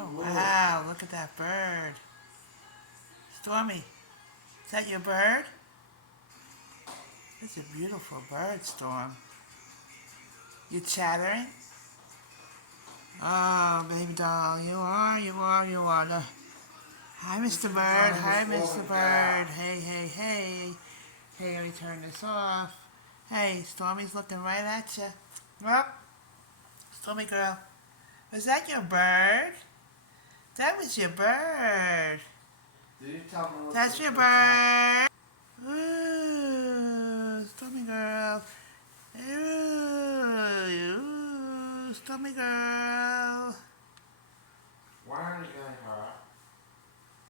Oh, wow, look at that bird. Stormy, is that your bird? It's a beautiful bird, Storm. You chattering? Oh, baby doll, you are. Hi, Mr. Bird. Hi, Mr. Bird. Hey, hey, hey. Hey, let me turn this off. Hey, Stormy's looking right at you. Well, Stormy girl, was that your bird? That was your bird. Did you tell me That's your bird. Ooh, Stormy girl. Ooh, Stormy girl. Why aren't you going her?